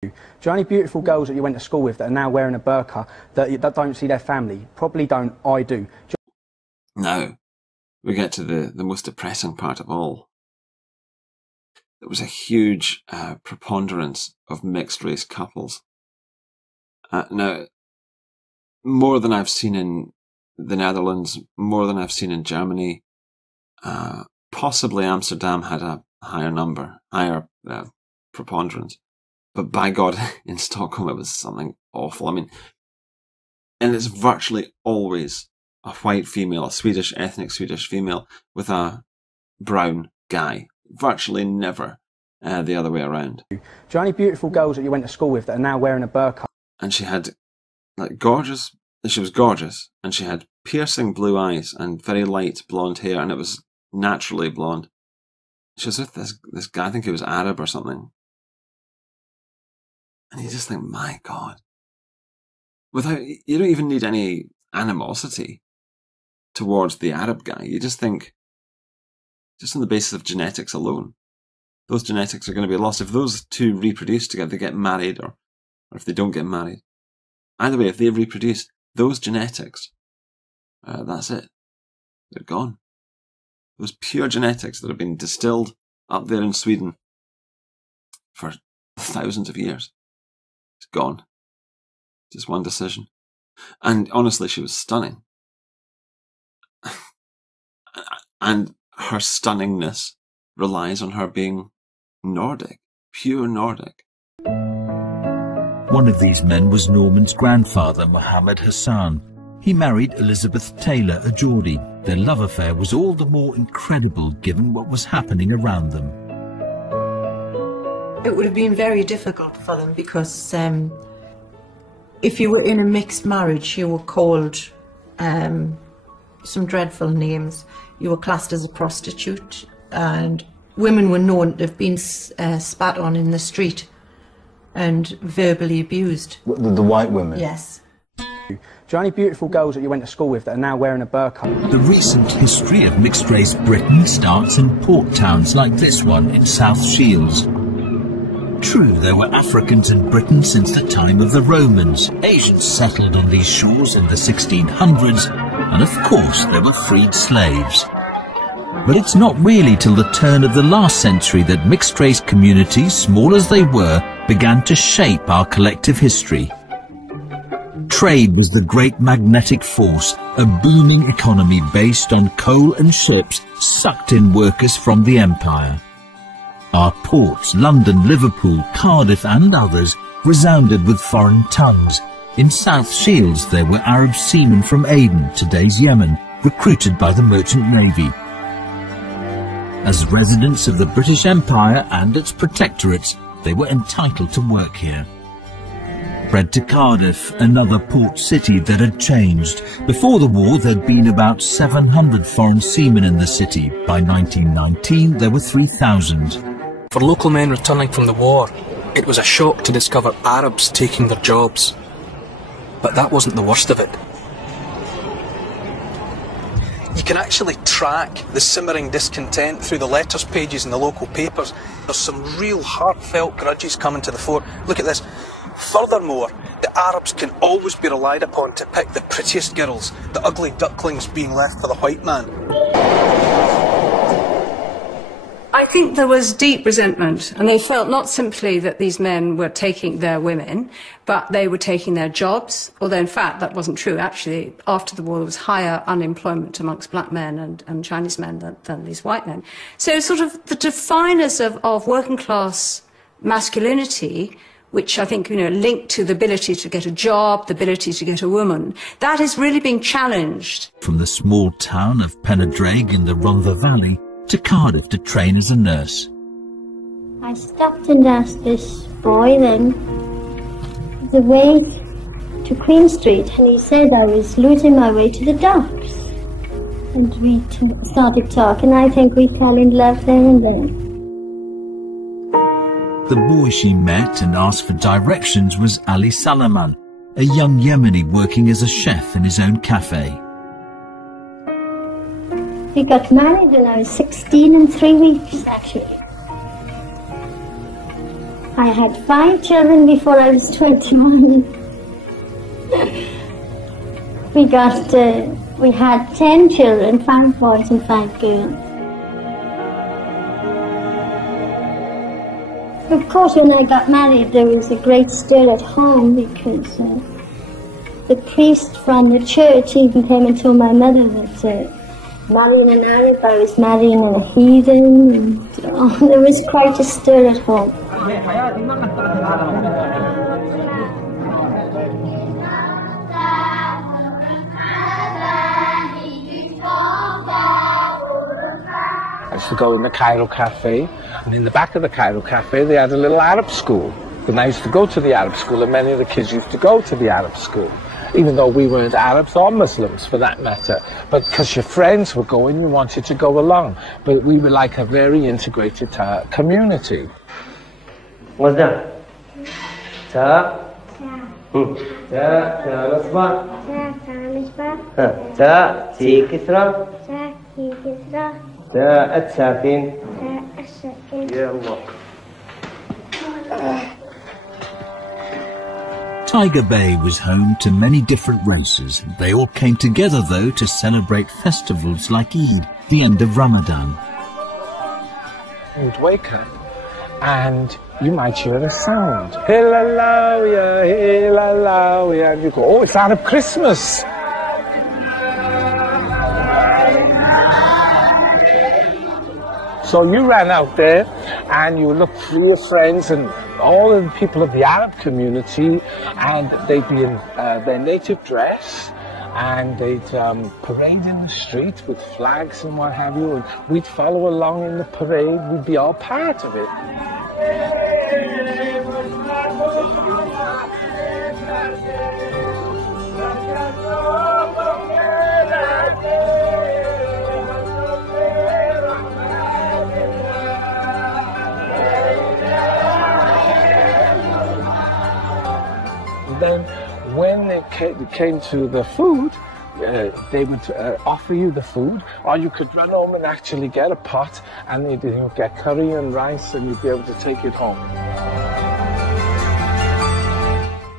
Do you know any beautiful girls that you went to school with that are now wearing a burqa that don't see their family? Probably don't. I do. Now, we get to the most depressing part of all. There was a huge preponderance of mixed-race couples. Now, more than I've seen in the Netherlands, more than I've seen in Germany, possibly Amsterdam had a higher preponderance. But by God, in Stockholm, it was something awful. I mean, and it's virtually always a white female, a Swedish, ethnic Swedish female with a brown guy. Virtually never the other way around. Do you know any beautiful girls that you went to school with that are now wearing a burqa? And she had, she was gorgeous, and she had piercing blue eyes and very light blonde hair, and it was naturally blonde. She was with this guy, I think he was Arab or something. And you just think, my God. You don't even need any animosity towards the Arab guy. You just think, just on the basis of genetics alone, those genetics are going to be lost. If those two reproduce together, they get married, or if they don't get married. Either way, if they reproduce, those genetics, that's it. They're gone. Those pure genetics that have been distilled up there in Sweden for thousands of years. It's gone. Just one decision. And honestly, she was stunning. And her stunningness relies on her being Nordic, pure Nordic. One of these men was Norman's grandfather, Mohammed Hassan. He married Elizabeth Taylor, a Geordie. Their love affair was all the more incredible given what was happening around them. It would have been very difficult for them because if you were in a mixed marriage, you were called some dreadful names. You were classed as a prostitute, and women were known to have been spat on in the street and verbally abused. The white women? Yes. Do you know any beautiful girls that you went to school with that are now wearing a burqa? The recent history of mixed-race Britain starts in port towns like this one in South Shields. True, there were Africans in Britain since the time of the Romans. Asians settled on these shores in the 1600s, and of course there were freed slaves. But it's not really till the turn of the last century that mixed-race communities, small as they were, began to shape our collective history. Trade was the great magnetic force, a booming economy based on coal and ships sucked in workers from the empire. Our ports, London, Liverpool, Cardiff and others, resounded with foreign tongues. In South Shields there were Arab seamen from Aden, today's Yemen, recruited by the Merchant Navy. As residents of the British Empire and its protectorates, they were entitled to work here. Bred to Cardiff, another port city that had changed. Before the war, there'd been about 700 foreign seamen in the city. By 1919, there were 3,000. For local men returning from the war, it was a shock to discover Arabs taking their jobs. But that wasn't the worst of it. You can actually track the simmering discontent through the letters pages in the local papers. There's some real heartfelt grudges coming to the fore. Look at this. Furthermore, the Arabs can always be relied upon to pick the prettiest girls, the ugly ducklings being left for the white man. I think there was deep resentment, and they felt not simply that these men were taking their women, but they were taking their jobs, although in fact that wasn't true. Actually, after the war there was higher unemployment amongst black men and Chinese men than these white men. So sort of the definers of working class masculinity, which I think, linked to the ability to get a job, the ability to get a woman, that is really being challenged. From the small town of Penydraig in the Rhondda Valley to Cardiff to train as a nurse. I stopped and asked this boy then the way to Queen Street, and he said I was losing my way to the docks. And we started talking. I think we fell in love there and then. The boy she met and asked for directions was Ali Salaman, a young Yemeni working as a chef in his own cafe. We got married when I was 16 and 3 weeks, actually. I had 5 children before I was 21. We had 10 children, 5 boys and 5 girls. Of course, when I got married, there was a great stir at home because the priest from the church even came and told my mother that marrying an Arab, I was marrying a heathen. And, there was quite a stir at home. I used to go in the Cairo Cafe, and in the back of the Cairo Cafe they had a little Arab school. And I used to go to the Arab school, and many of the kids used to go to the Arab school, even though we weren't Arabs or Muslims for that matter. But because your friends were going, you wanted to go along. But we were like a very integrated community. What's that? Ta. Ta. Ta. Nasba. Ta. Ti kisra. Ta. At-sakin. Ya Allah. Tiger Bay was home to many different races. They all came together, though, to celebrate festivals like Eid, the end of Ramadan. You'd wake up and you might hear a sound. Hallelujah, hallelujah. And you go, oh, it's Arab Christmas. So you ran out there and you looked for your friends and all of the people of the Arab community, and they'd be in their native dress, and they'd parade in the street with flags and what have you, and we'd follow along in the parade. We'd be all part of it. Then when it came to the food, they would offer you the food, or you could run home and actually get a pot, and they'd get curry and rice, and you'd be able to take it home.